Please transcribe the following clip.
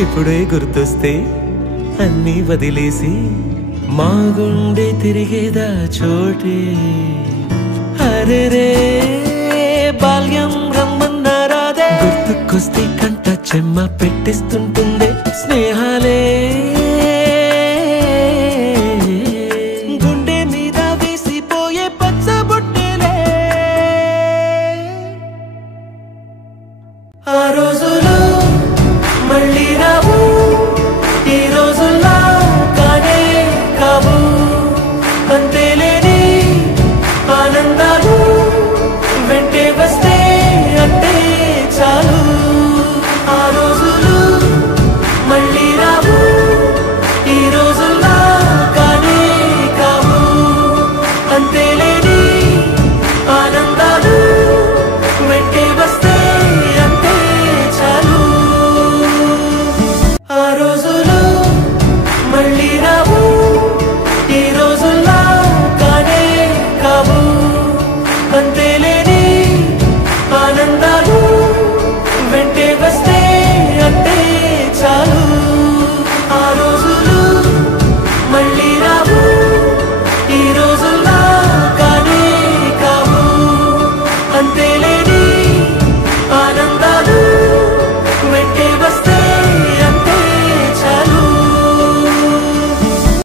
ఇప్పుడే గుర్తొస్తే అన్నీ వదిలేసి మా గుండె తిరిగేదా చోటే. అరే రే బాల్యం రమ్మన్నారాదే, గుర్తుకొస్తే కంట చెమ్మ పెట్టిస్తుంటుందే. స్నేహాలే